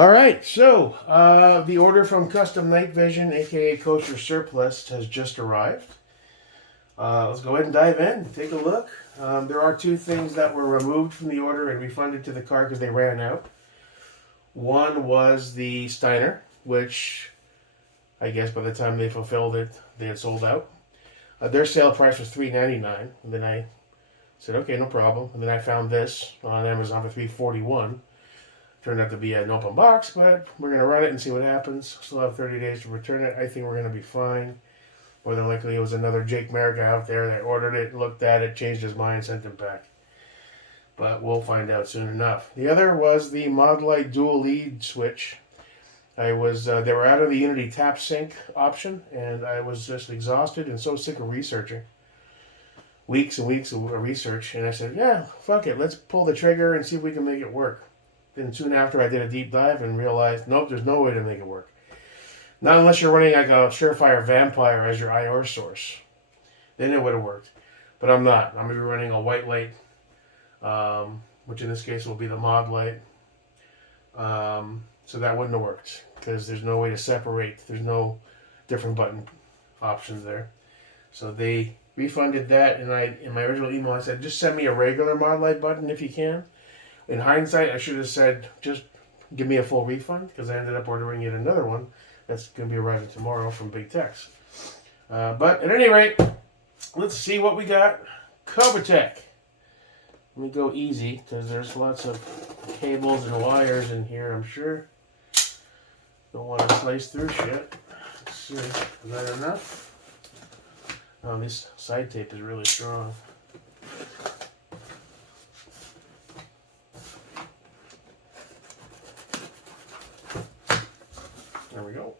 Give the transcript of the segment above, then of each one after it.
All right, so the order from Custom Night Vision, aka Kosher Surplus, has just arrived. Let's go ahead and dive in, take a look. There are two things that were removed from the order and refunded to the car because they ran out. One was the Steiner, which I guess by the time they fulfilled it, they had sold out. Their sale price was $3.99, and then I said, okay, no problem. And then I found this on Amazon for $3.41. Turned out to be an open box, but we're going to run it and see what happens. Still have 30 days to return it. I think we're going to be fine. More than likely, it was another Jake Merrick out there that ordered it, looked at it, changed his mind, sent it back. But we'll find out soon enough. The other was the Modlite dual lead switch. They were out of the Unity tap sync option, and I was just exhausted and so sick of researching. Weeks and weeks of research, and I said, yeah, fuck it, let's pull the trigger and see if we can make it work. Then soon after, I did a deep dive and realized, nope, there's no way to make it work. Not unless you're running like a Surefire Vampire as your IR source. Then it would have worked. But I'm not. I'm going to be running a white light, which in this case will be the mod light. So that wouldn't have worked because there's no way to separate. There's no different button options there. So they refunded that, and in my original email I said, just send me a regular mod light button if you can. In hindsight, I should have said, just give me a full refund, because I ended up ordering yet another one that's going to be arriving tomorrow from Big Tex. But at any rate, let's see what we got. Covertech. Let me go easy, because there's lots of cables and wires in here, I'm sure. Don't want to slice through shit. Let's see, is that enough? Oh, this side tape is really strong. There we go.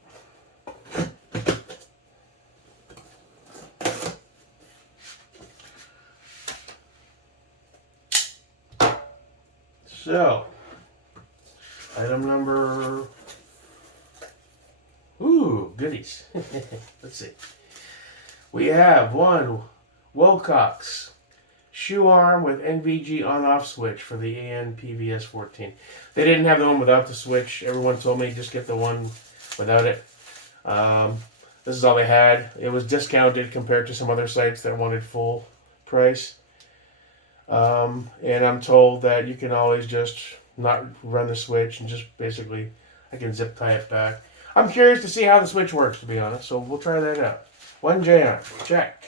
So, item number... Ooh, goodies. Let's see. We have one Wilcox shoe arm with NVG on-off switch for the AN-PVS-14. They didn't have the one without the switch. Everyone told me just get the one without it. This is all they had. It was discounted compared to some other sites that wanted full price. And I'm told that you can always just not run the switch and just basically I can zip tie it back. I'm curious to see how the switch works, to be honest, so we'll try that out. 1J check.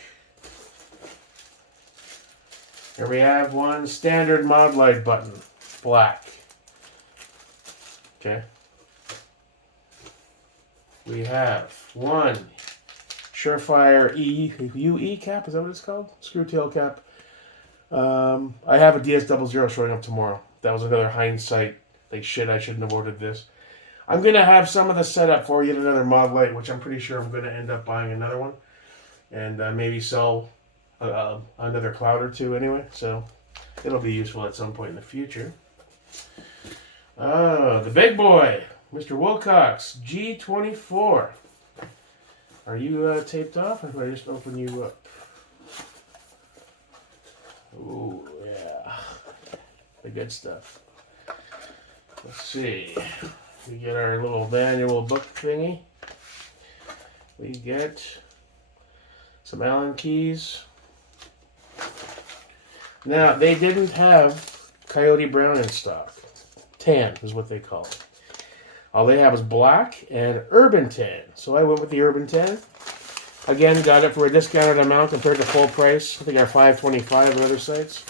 Here we have one standard mod light button, black. Okay. We have one Surefire UE cap, is that what it's called? Screw tail cap. I have a DS00 showing up tomorrow. That was another hindsight. Like, shit, I shouldn't have ordered this. I'm going to have some of the setup for yet another mod light, which I'm pretty sure I'm going to end up buying another one. And maybe sell another cloud or two anyway. So it'll be useful at some point in the future. The big boy, Mr. Wilcox, G24. Are you taped off, or do I just open you up? Ooh, yeah. The good stuff. Let's see. We get our little manual book thingy. We get some Allen keys. Now, they didn't have Coyote Brown in stock. Tan is what they call it. All they have was black and Urban Tan. So I went with the Urban Tan. Again, got it for a discounted amount compared to full price. I think they're $5.25 on other sites.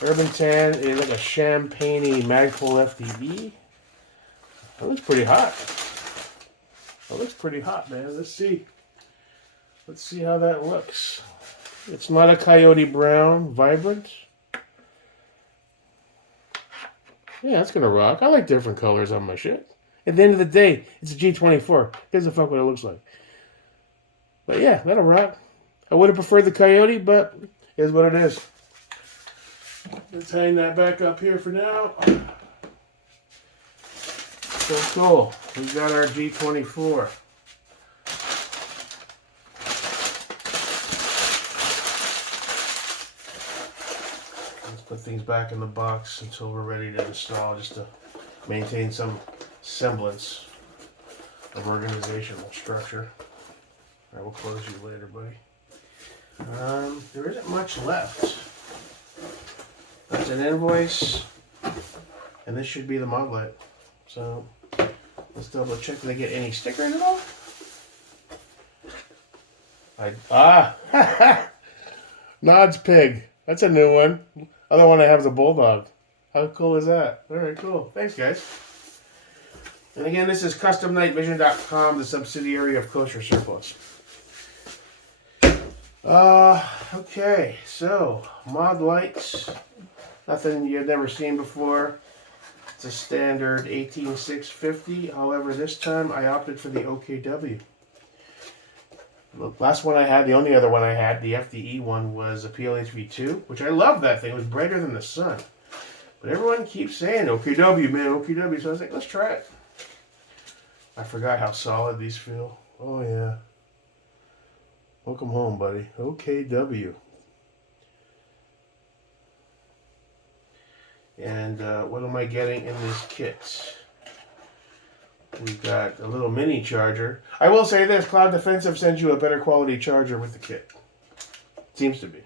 Urban Tan is like a champagne-y Magpul FDB. That looks pretty hot. That looks pretty hot, man. Let's see. Let's see how that looks. It's not a Coyote Brown Vibrant. Yeah, that's gonna rock. I like different colors on my shit. At the end of the day, it's a G24. Gives a fuck what it looks like. But yeah, that'll rock. I would have preferred the Coyote, but it is what it is. Let's hang that back up here for now. So cool. We got our G24. Let's put things back in the box until we're ready to install, just to maintain some semblance of organizational structure. I will close you later, buddy. There isn't much left. That's an invoice, and this should be the mod light. So let's double check. Did I get any stickers at all? Nod's Pig. That's a new one. Other one I have is a bulldog. How cool is that? All right, cool. Thanks, guys. And again, this is CustomNightVision.com, the subsidiary of Kosher Surplus. Okay, so mod lights. Nothing you've never seen before. It's a standard 18650. However, this time I opted for the OKW. The last one I had, the only other one I had, the FDE one, was a PLHV2, which I love that thing. It was brighter than the sun. But everyone keeps saying, OKW, man, OKW. So I was like, let's try it. I forgot how solid these feel. Oh, yeah. Welcome home, buddy. OKW. And what am I getting in this kit? We've got a little mini charger. I will say this, Cloud Defensive sends you a better quality charger with the kit. Seems to be.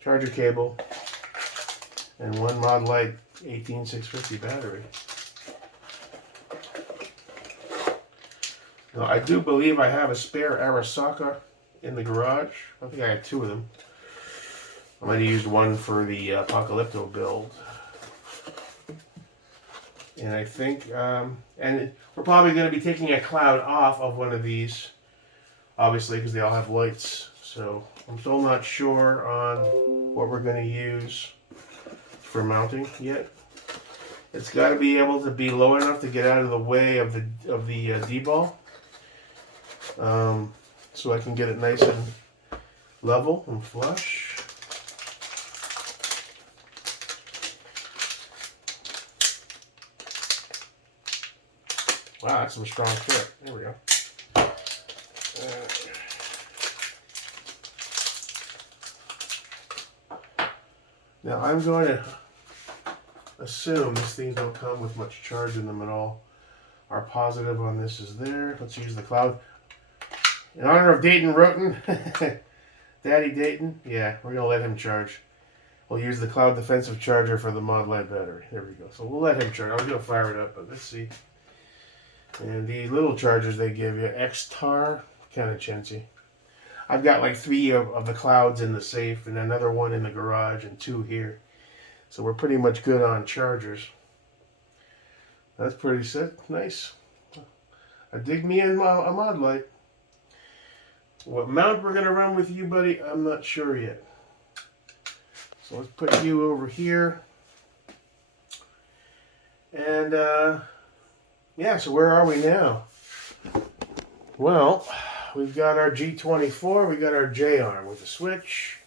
Charger cable. And one Mod Light 18650 battery. Now, I do believe I have a spare Arasaka in the garage. I think I had two of them. I might have used one for the Apocalypto build. And I think, and we're probably going to be taking a cloud off of one of these, obviously, because they all have lights. So I'm still not sure on what we're going to use for mounting yet. It's got to be able to be low enough to get out of the way of the D-ball, so I can get it nice and level and flush. Wow, that's some strong fit. There we go. Now I'm going to assume these things don't come with much charge in them at all. Our positive on this is there. Let's use the cloud. In honor of Dayton Roten, Daddy Dayton, yeah, we're going to let him charge. We'll use the Cloud Defensive charger for the Mod Light battery. There we go. So we'll let him charge. I was going to fire it up, but let's see. And these little chargers they give you, X-Tar, kind of chintzy. I've got like 3 of the clouds in the safe and another one in the garage and 2 here. So we're pretty much good on chargers. That's pretty sick. Nice. I dig me in a Mod Light. What mount we're going to run with you, buddy, I'm not sure yet. So let's put you over here. And, yeah, so where are we now? Well, we've got our G24, we've got our J-arm with the switch.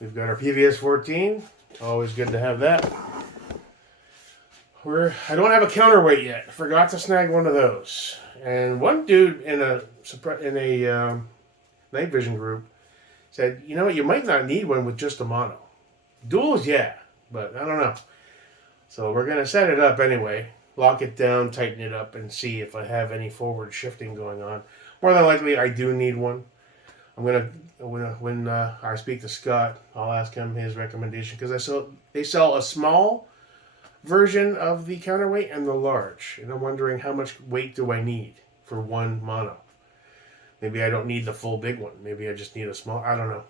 We've got our PVS-14. Always good to have that. I don't have a counterweight yet. Forgot to snag one of those. And one dude in a night vision group said, you know what, you might not need one with just a mono. Duals, yeah, but I don't know. So we're going to set it up anyway. Lock it down, tighten it up, and see if I have any forward shifting going on. More than likely, I do need one. When I speak to Scott, I'll ask him his recommendation, because they sell a small version of the counterweight and the large, and I'm wondering how much weight do I need for one mono. Maybe I don't need the full big one. Maybe I just need a small. I don't know.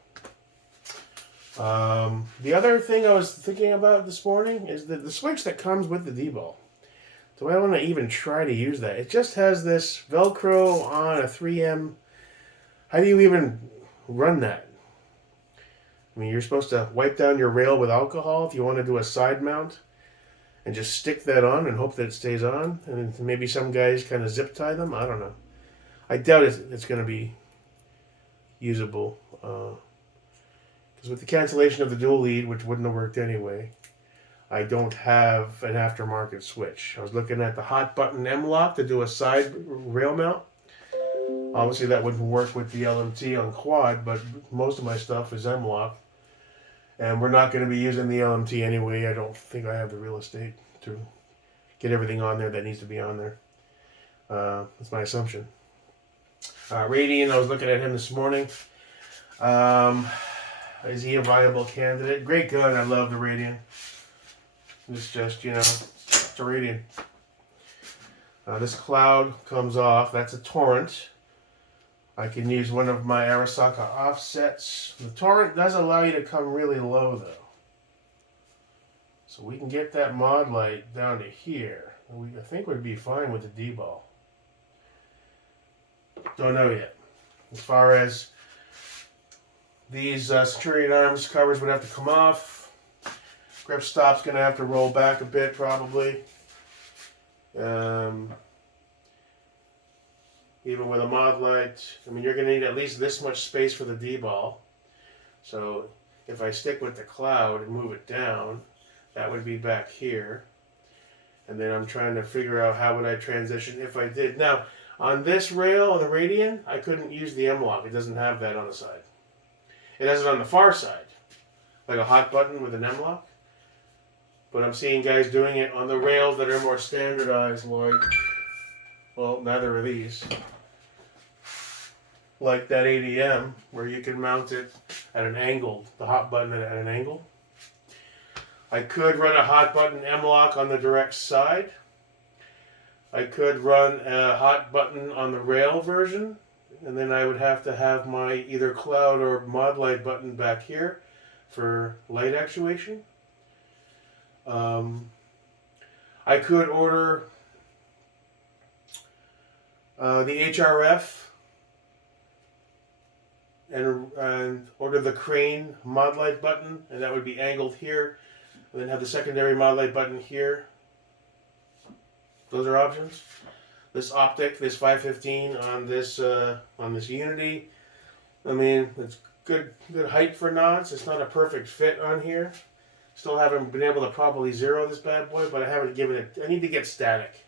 The other thing I was thinking about this morning is the switch that comes with the D-ball. Do I want to even try to use that? It just has this Velcro on a 3M. How do you even run that? I mean, you're supposed to wipe down your rail with alcohol if you want to do a side mount and just stick that on and hope that it stays on. And maybe some guys kind of zip tie them. I don't know. I doubt it's going to be usable. Because with the cancellation of the dual lead, which wouldn't have worked anyway, I don't have an aftermarket switch. I was looking at the hot button M-lock to do a side rail mount. Obviously that wouldn't work with the LMT on quad, but most of my stuff is M-lock. And we're not going to be using the LMT anyway. I don't think I have the real estate to get everything on there that needs to be on there. That's my assumption. Radian, I was looking at him this morning. Is he a viable candidate? Great gun. I love the Radian. It's just, it's a Radian. This cloud comes off. That's a Torrent. I can use one of my Arisaka offsets. The Torrent does allow you to come really low, though. So we can get that mod light down to here. I think we'd be fine with the D-ball. Don't know yet. As far as these Centurion Arms covers would have to come off. Grip stop's going to have to roll back a bit, probably. Even with a mod light, I mean, you're going to need at least this much space for the D-ball. So if I stick with the cloud and move it down, that would be back here. And then I'm trying to figure out how would I transition if I did. Now, on this rail, on the Radian, I couldn't use the M-lock. It doesn't have that on the side. It has it on the far side, like a hot button with an M-lock. But I'm seeing guys doing it on the rails that are more standardized, like, well, neither are these. Like that ADM, where you can mount it at an angle, the hot button at an angle. I could run a hot button M-lock on the direct side. I could run a hot button on the rail version, and then I would have to have my either cloud or mod light button back here for light actuation. I could order the HRF and order the crane mod light button, and that would be angled here, and then have the secondary mod light button here. Those are options. This optic, this 515 on this Unity. I mean, it's good height for knots. It's not a perfect fit on here. Still haven't been able to properly zero this bad boy, but I haven't given it. I need to get static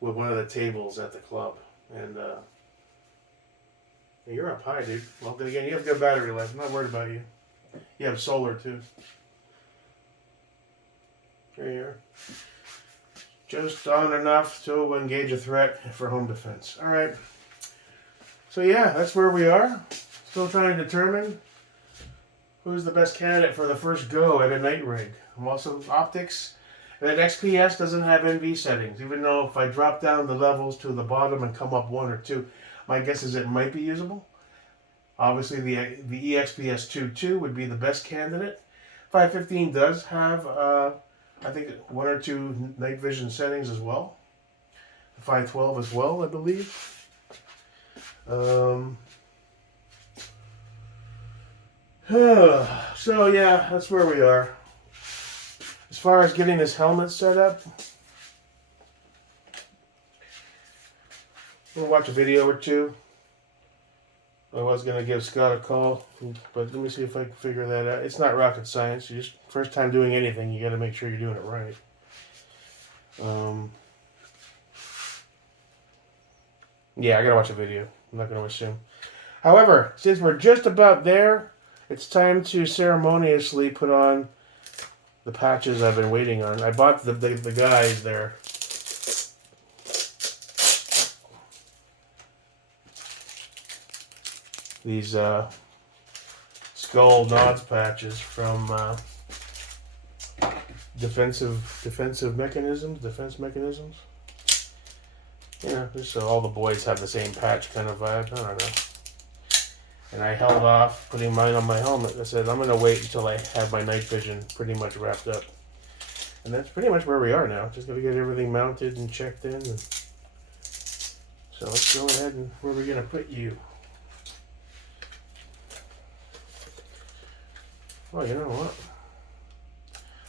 with one of the tables at the club. And you're up high, dude. Well, then again, you have good battery life. I'm not worried about you. You have solar too. There you are. Just on enough to engage a threat for home defense. All right. So yeah, that's where we are. Still trying to determine who's the best candidate for the first go at a night rig. I'm also optics. That XPS doesn't have NV settings, even though if I drop down the levels to the bottom and come up one or two, my guess is it might be usable. Obviously, the EXPS 2.2 would be the best candidate. 515 does have, I think, one or two night vision settings as well. 512 as well, I believe. So yeah, that's where we are. As far as getting this helmet set up, we'll watch a video or two. I was going to give Scott a call, but let me see if I can figure that out. It's not rocket science. You just, first time doing anything, you got to make sure you're doing it right. Yeah, I got to watch a video. I'm not going to assume. However, since we're just about there, it's time to ceremoniously put on the patches I've been waiting on. I bought the guys there. These skull nods patches from defense mechanisms. Yeah, just so all the boys have the same patch kind of vibe. I don't know. And I held off putting mine on my helmet. I said, I'm going to wait until I have my night vision pretty much wrapped up. And that's pretty much where we are now. Just got to get everything mounted and checked in. And so let's go ahead and where are we going to put you? Oh, you know what?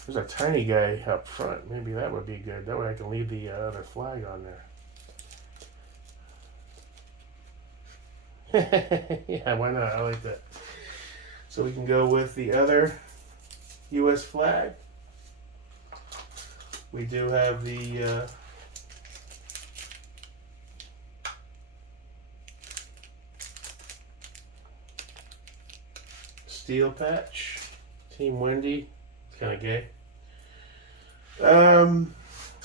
There's a tiny guy up front. Maybe that would be good. That way I can leave the other flag on there. Yeah, why not? I like that. So we can go with the other U.S. flag. We do have the steel patch. Team Wendy. It's kind of gay.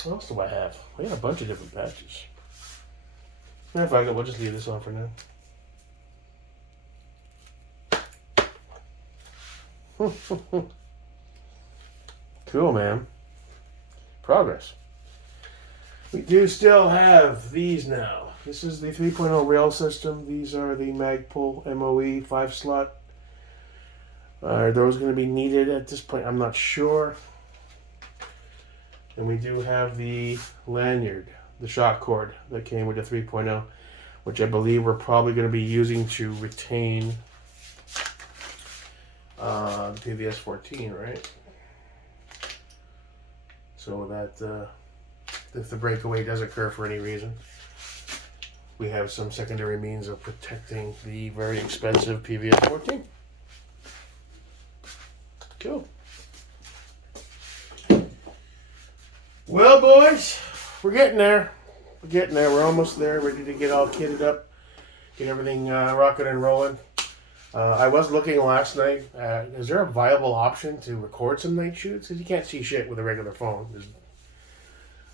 What else do I have? I got a bunch of different patches. In fact, we'll just leave this on for now. Cool, man. Progress. We do still have these now. This is the 3.0 rail system. These are the Magpul MOE 5-slot. Are those going to be needed at this point? I'm not sure. And we do have the lanyard, the shock cord that came with the 3.0, which I believe we're probably going to be using to retain the PVS 14, right? So that if the breakaway does occur for any reason, we have some secondary means of protecting the very expensive PVS 14. Cool. Well, boys, we're getting there. We're getting there. We're almost there. Ready to get all kitted up, get everything rocking and rolling. I was looking last night. Is there a viable option to record some night shoots? Because you can't see shit with a regular phone.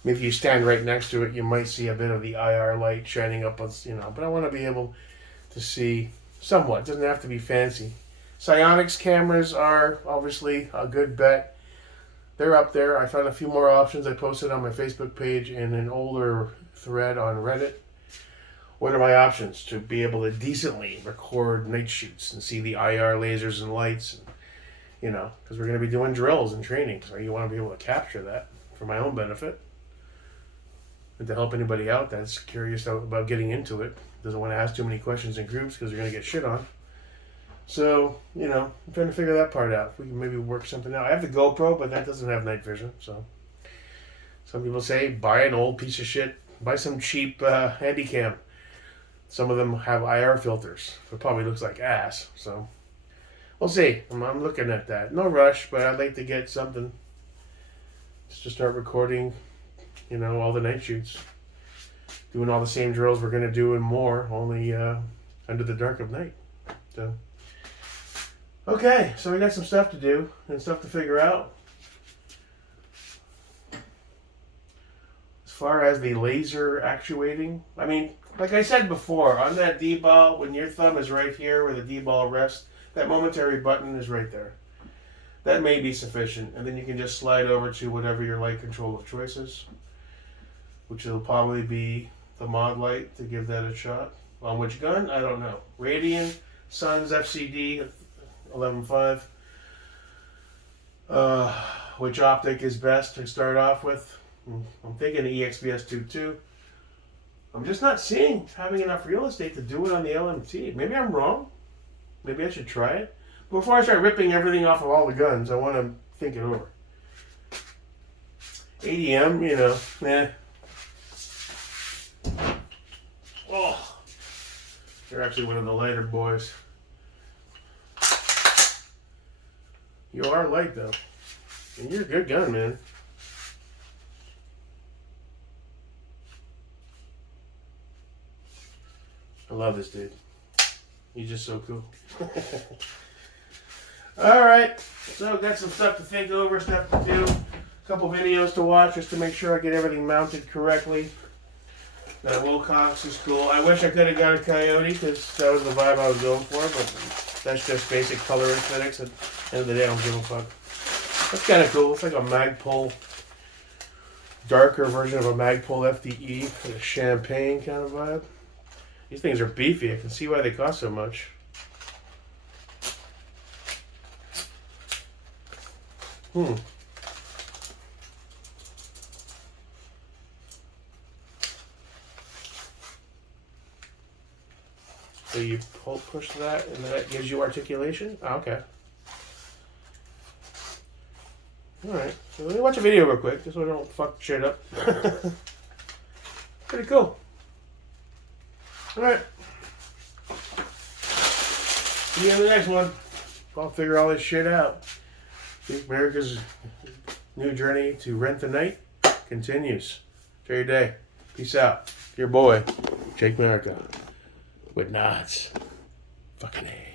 If you stand right next to it, you might see a bit of the IR light shining up on, but I want to be able to see somewhat. It doesn't have to be fancy. Psionics cameras are obviously a good bet. They're up there. I found a few more options I posted on my Facebook page and an older thread on Reddit. What are my options to be able to decently record night shoots and see the IR lasers and lights? And, because we're going to be doing drills and training. So you want to be able to capture that for my own benefit. And to help anybody out that's curious about getting into it. Doesn't want to ask too many questions in groups because they're going to get shit on. So, I'm trying to figure that part out. We can maybe work something out. I have the GoPro, but that doesn't have night vision. So, some people say buy an old piece of shit. Buy some cheap Handycam. Some of them have IR filters. It probably looks like ass. So, we'll see. I'm looking at that. No rush, but I'd like to get something just to start recording, all the night shoots. Doing all the same drills we're going to do and more, only under the dark of night. So. Okay, so we got some stuff to do and stuff to figure out. As far as the laser actuating, like I said before, on that D-ball, when your thumb is right here where the D-ball rests, that momentary button is right there. That may be sufficient, and then you can just slide over to whatever your light control of choice is, which will probably be the mod light to give that a shot. On which gun? I don't know. Radian, Suns FCD 11.5. Which optic is best to start off with? I'm thinking the EXPS 2.2. I'm just not having enough real estate to do it on the LMT. Maybe I'm wrong. Maybe I should try it. Before I start ripping everything off of all the guns, I want to think it over. ADM, Oh, you're actually one of the lighter boys. You are light, though. And you're a good gun, man. I love this dude. He's just so cool. Alright. So, got some stuff to think over, stuff to do. A couple videos to watch just to make sure I get everything mounted correctly. That Wilcox is cool. I wish I could have got a Coyote because that was the vibe I was going for, but that's just basic color aesthetics. At the end of the day, I don't give a fuck. That's kind of cool. It's like a Magpul, darker version of a Magpul FDE, like a champagne kind of vibe. These things are beefy. I can see why they cost so much. So you push that, and that gives you articulation? Oh, okay. Alright, so let me watch a video real quick, just so I don't fuck shit up. Pretty cool. Alright. See you in the next one. I'll figure all this shit out. America's new journey to rent the night continues. Enjoy your day. Peace out. Your boy, Jake America. With nods. Fucking A.